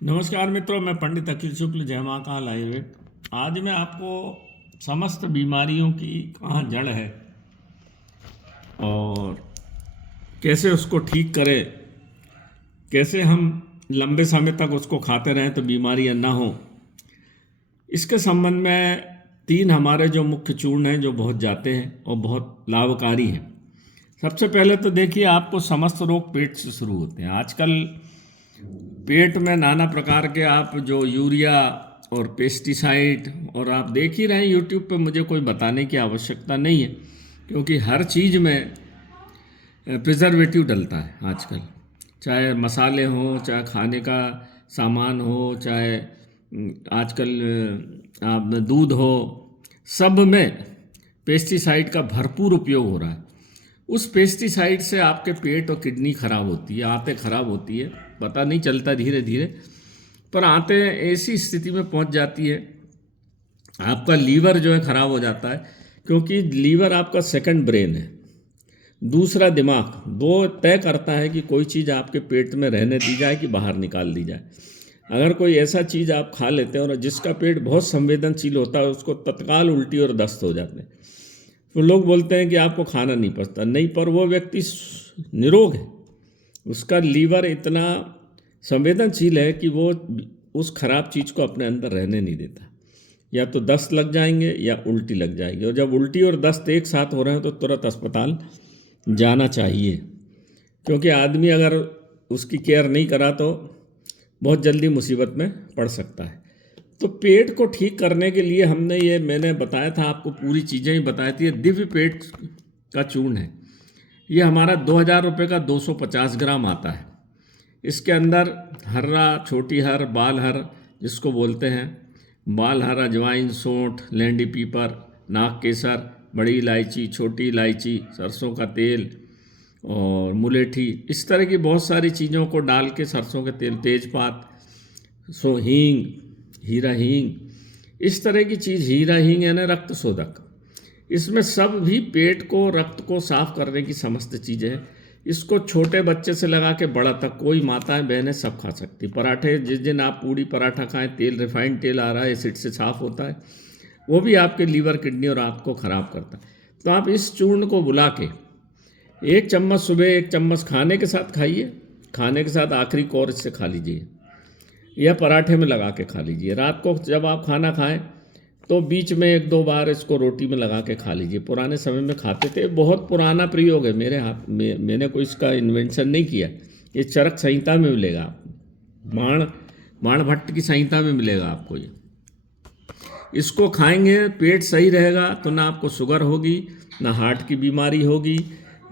नमस्कार मित्रों, मैं पंडित अखिल शुक्ल, जय महाकाल आयुर्वेद। आज मैं आपको समस्त बीमारियों की कहाँ जड़ है और कैसे उसको ठीक करें, कैसे हम लंबे समय तक उसको खाते रहें तो बीमारियां ना हो, इसके संबंध में तीन हमारे जो मुख्य चूर्ण हैं जो बहुत जाते हैं और बहुत लाभकारी हैं। सबसे पहले तो देखिए, आपको समस्त रोग पेट से शुरू होते हैं। आजकल पेट में नाना प्रकार के आप जो यूरिया और पेस्टिसाइड, और आप देख ही रहे हैं यूट्यूब पे, मुझे कोई बताने की आवश्यकता नहीं है क्योंकि हर चीज़ में प्रिजर्वेटिव डलता है आजकल। चाहे मसाले हों, चाहे खाने का सामान हो, चाहे आजकल आप दूध हो, सब में पेस्टिसाइड का भरपूर उपयोग हो रहा है। उस पेस्टिसाइड से आपके पेट और किडनी खराब होती है, आंतें खराब होती है, पता नहीं चलता धीरे धीरे, पर आंतें ऐसी स्थिति में पहुंच जाती है, आपका लीवर जो है खराब हो जाता है, क्योंकि लीवर आपका सेकंड ब्रेन है, दूसरा दिमाग। दो तय करता है कि कोई चीज़ आपके पेट में रहने दी जाए कि बाहर निकाल दी जाए। अगर कोई ऐसा चीज़ आप खा लेते हैं और जिसका पेट बहुत संवेदनशील होता है, उसको तत्काल उल्टी और दस्त हो जाते हैं। तो लोग बोलते हैं कि आपको खाना नहीं पचता, नहीं, पर वो व्यक्ति निरोग है, उसका लीवर इतना संवेदनशील है कि वो उस खराब चीज़ को अपने अंदर रहने नहीं देता। या तो दस्त लग जाएंगे या उल्टी लग जाएगी, और जब उल्टी और दस्त एक साथ हो रहे हैं तो तुरंत अस्पताल जाना चाहिए, क्योंकि आदमी अगर उसकी केयर नहीं करा तो बहुत जल्दी मुसीबत में पड़ सकता है। तो पेट को ठीक करने के लिए मैंने बताया था आपको, पूरी चीज़ें ही बताई थी। ये दिव्य पेट का चूर्ण है, ये हमारा 2000 रुपये का 250 ग्राम आता है। इसके अंदर हर्रा, छोटी हर, बाल हर जिसको बोलते हैं, बाल हर, अजवाइन, सौंठ, लेंडी पीपर, नाग केसर, बड़ी इलायची, छोटी इलायची, सरसों का तेल और मुलेठी, इस तरह की बहुत सारी चीज़ों को डाल के, सरसों के तेल, तेजपात, हींग, हीरा हींग, इस तरह की चीज़, हीरा हींग यानी रक्त शोधक, इसमें सब भी पेट को, रक्त को साफ करने की समस्त चीज़ें हैं। इसको छोटे बच्चे से लगा के बड़ा तक कोई माताएं बहनें सब खा सकती। पराठे, जिस दिन आप पूड़ी पराठा खाएं, तेल रिफाइंड तेल आ रहा है, एसिड से साफ होता है, वो भी आपके लीवर, किडनी और आंत को खराब करता है। तो आप इस चूर्ण को बुला के 1 चम्मच सुबह, 1 चम्मच खाने के साथ खाइए, खाने के साथ आखिरी कौर इससे खा लीजिए, या पराठे में लगा के खा लीजिए। रात को जब आप खाना खाएं तो बीच में 1-2 बार इसको रोटी में लगा के खा लीजिए। पुराने समय में खाते थे, बहुत पुराना प्रयोग है, मेरे हाथ में, मैंने कोई इसका इन्वेंशन नहीं किया। ये चरक संहिता में मिलेगा, बाण भट्ट की संहिता में मिलेगा आपको। ये इसको खाएंगे, पेट सही रहेगा तो ना आपको शुगर होगी, ना हार्ट की बीमारी होगी,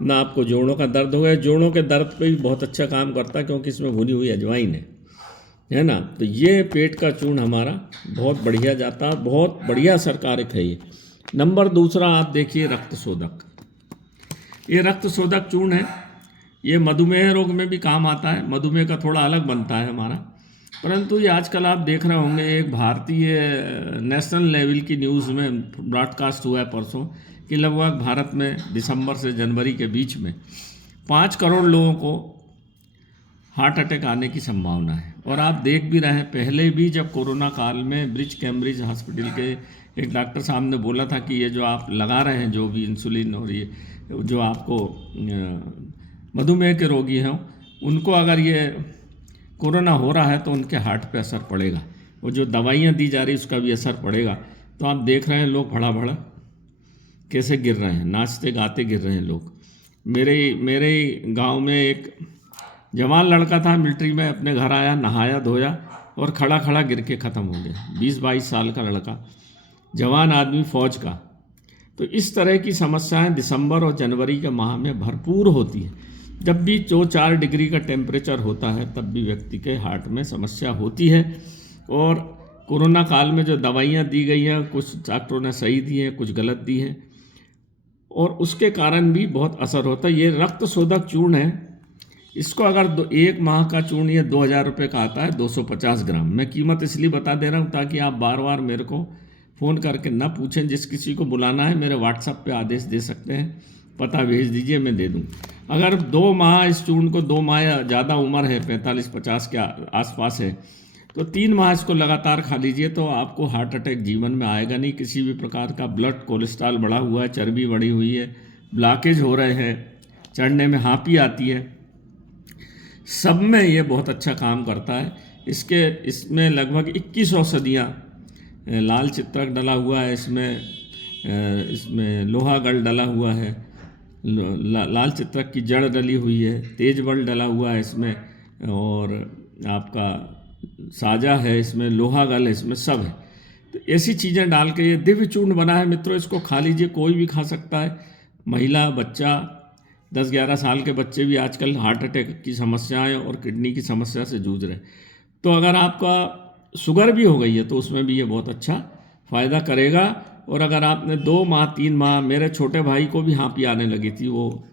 ना आपको जोड़ों का दर्द होगा। जोड़ों के दर्द पे भी बहुत अच्छा काम करता है, क्योंकि इसमें भुनी हुई अजवाइन है ना। तो ये पेट का चूर्ण हमारा बहुत बढ़िया जाता है, बहुत बढ़िया असरकारक है ये। नंबर दूसरा आप देखिए, रक्त शोधक। ये रक्त शोधक चूर्ण है, ये मधुमेह रोग में भी काम आता है। मधुमेह का थोड़ा अलग बनता है हमारा, परंतु ये आजकल आप देख रहे होंगे, एक भारतीय नेशनल लेवल की न्यूज़ में ब्रॉडकास्ट हुआ है परसों कि लगभग भारत में दिसंबर से जनवरी के बीच में 5 करोड़ लोगों को हार्ट अटैक आने की संभावना है। और आप देख भी रहे हैं, पहले भी जब कोरोना काल में ब्रिज कैम्ब्रिज हॉस्पिटल के एक डॉक्टर साहब ने बोला था कि ये जो आप लगा रहे हैं, जो भी इंसुलिन, और ये जो आपको मधुमेह के रोगी हैं, उनको अगर ये कोरोना हो रहा है तो उनके हार्ट पे असर पड़ेगा, और जो दवाइयाँ दी जा रही उसका भी असर पड़ेगा। तो आप देख रहे हैं लोग भड़ा भड़ा कैसे गिर रहे हैं, नाचते गाते गिर रहे हैं लोग। मेरे गांव में एक जवान लड़का था, मिलिट्री में, अपने घर आया, नहाया धोया और खड़ा खड़ा गिर के ख़त्म हो गया। 20-22 साल का लड़का, जवान आदमी, फौज का। तो इस तरह की समस्याएं दिसंबर और जनवरी के माह में भरपूर होती है। जब भी 2-4 डिग्री का टेम्परेचर होता है तब भी व्यक्ति के हार्ट में समस्या होती है। और कोरोना काल में जो दवाइयाँ दी गई हैं, कुछ डॉक्टरों ने सही दी हैं, कुछ गलत दी हैं, और उसके कारण भी बहुत असर होता है। ये रक्त शोधक चूर्ण है, इसको अगर 1 माह का चूर्ण ये 2000 रुपये का आता है, 250 ग्राम। मैं कीमत इसलिए बता दे रहा हूँ ताकि आप बार बार मेरे को फ़ोन करके ना पूछें। जिस किसी को बुलाना है मेरे व्हाट्सएप पे आदेश दे सकते हैं, पता भेज दीजिए, मैं दे दूँ। अगर 2 माह इस चूर्ण को, 2 माह या ज़्यादा उम्र है, 45-50 के आसपास है, तो 3 माह इसको लगातार खा लीजिए तो आपको हार्ट अटैक जीवन में आएगा नहीं। किसी भी प्रकार का ब्लड कोलेस्ट्रॉल बढ़ा हुआ है, चर्बी बढ़ी हुई है, ब्लॉकेज हो रहे हैं, चढ़ने में हाँपी आती है, सब में ये बहुत अच्छा काम करता है। इसमें लगभग 21 औषधियाँ, लाल चित्रक डला हुआ है इसमें लोहा गल डला हुआ है, लाल चित्रक की जड़ डली हुई है, तेज बल डला हुआ है इसमें, और आपका साजा है इसमें, लोहा गल है इसमें, सब है। तो ऐसी चीज़ें डाल के ये दिव्य चूर्ण बना है मित्रों। इसको खा लीजिए, कोई भी खा सकता है, महिला, बच्चा, 10-11 साल के बच्चे भी आजकल हार्ट अटैक की समस्याएं और किडनी की समस्या से जूझ रहे हैं। तो अगर आपका शुगर भी हो गई है तो उसमें भी ये बहुत अच्छा फ़ायदा करेगा। और अगर आपने 2 माह 3 माह, मेरे छोटे भाई को भी हाँपी आने लगी थी, वो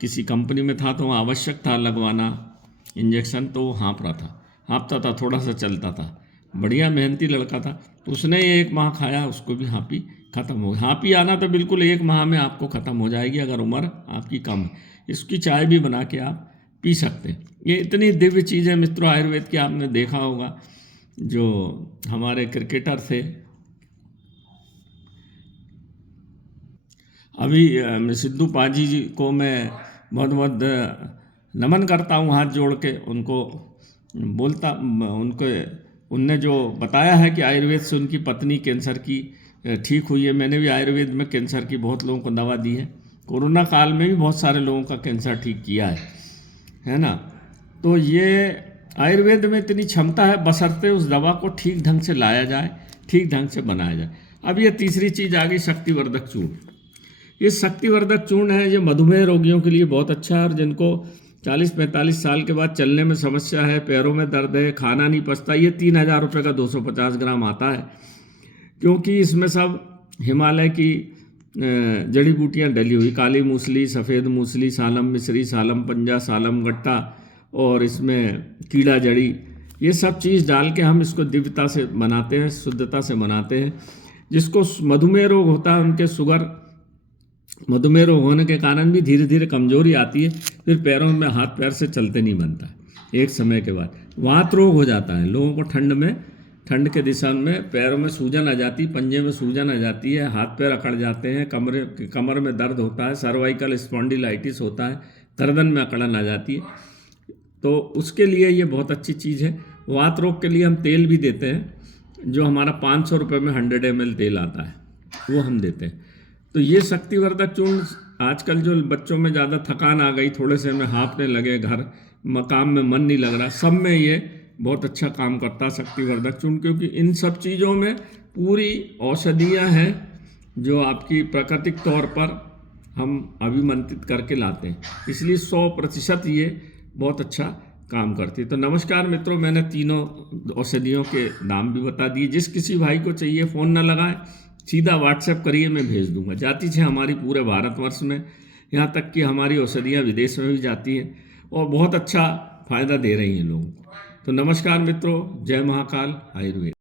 किसी कंपनी में था तो वहाँ आवश्यक था लगवाना इंजेक्शन, तो वो हाँपता था, थोड़ा सा चलता था, बढ़िया मेहनती लड़का था। तो उसने 1 माह खाया, उसको भी हाँपी ख़त्म हो गई। हाँपी आना तो बिल्कुल 1 माह में आपको ख़त्म हो जाएगी अगर उम्र आपकी कम है। इसकी चाय भी बना के आप पी सकते हैं। ये इतनी दिव्य चीज़ है मित्रों आयुर्वेद की। आपने देखा होगा जो हमारे क्रिकेटर थे, अभी सिद्धू पाजी जी को मैं बहुत बहुत नमन करता हूँ, हाथ जोड़ के उनको उनने जो बताया है कि आयुर्वेद से उनकी पत्नी कैंसर की ठीक हुई है। मैंने भी आयुर्वेद में कैंसर की बहुत लोगों को दवा दी है। कोरोना काल में भी बहुत सारे लोगों का कैंसर ठीक किया है ना। तो ये आयुर्वेद में इतनी क्षमता है, बशर्ते उस दवा को ठीक ढंग से लाया जाए, ठीक ढंग से बनाया जाए। अब ये तीसरी चीज़ आ गई, शक्तिवर्धक चूर्ण। ये शक्तिवर्धक चूर्ण है, ये मधुमेह रोगियों के लिए बहुत अच्छा है। और जिनको 40-45 साल के बाद चलने में समस्या है, पैरों में दर्द है, खाना नहीं पचता, ये 3000 रुपये का 250 ग्राम आता है। क्योंकि इसमें सब हिमालय की जड़ी बूटियाँ डली हुई, काली मूसली, सफ़ेद मूसली, सालम मिश्री, सालम पंजा, सालम गट्टा, और इसमें कीड़ा जड़ी, ये सब चीज़ डाल के हम इसको दिव्यता से बनाते हैं, शुद्धता से बनाते हैं। जिसको मधुमेह रोग होता है, उनके मधुमेह रोग होने के कारण भी धीरे धीरे कमजोरी आती है, फिर पैरों में हाथ पैर से चलते नहीं बनता है। एक समय के बाद वात रोग हो जाता है लोगों को, ठंड के दिशा में पैरों में सूजन आ जाती, पंजे में सूजन आ जाती है, हाथ पैर अकड़ जाते हैं, कमर में दर्द होता है, सर्वाइकल स्पॉन्डिलाइटिस होता है, गर्दन में अकड़न आ जाती है। तो उसके लिए ये बहुत अच्छी चीज़ है। वात रोग के लिए हम तेल भी देते हैं, जो हमारा 500 रुपये में 100 ml तेल आता है, वो हम देते हैं। तो ये शक्तिवर्धक चूर्ण, आजकल जो बच्चों में ज़्यादा थकान आ गई, थोड़े से में हाँफने लगे, घर मकाम में मन नहीं लग रहा, सब में ये बहुत अच्छा काम करता है शक्तिवर्धक चूर्ण। क्योंकि इन सब चीज़ों में पूरी औषधियाँ हैं जो आपकी प्राकृतिक तौर पर हम अभिमंत्रित करके लाते हैं, इसलिए 100% ये बहुत अच्छा काम करती है। तो नमस्कार मित्रों, मैंने तीनों औषधियों के नाम भी बता दिए। जिस किसी भाई को चाहिए फ़ोन ना लगाएं, सीधा व्हाट्सएप करिए, मैं भेज दूंगा। जाती है हमारी पूरे भारतवर्ष में, यहाँ तक कि हमारी औषधियाँ विदेश में भी जाती हैं और बहुत अच्छा फ़ायदा दे रही हैं लोगों को। तो नमस्कार मित्रों, जय महाकाल आयुर्वेद।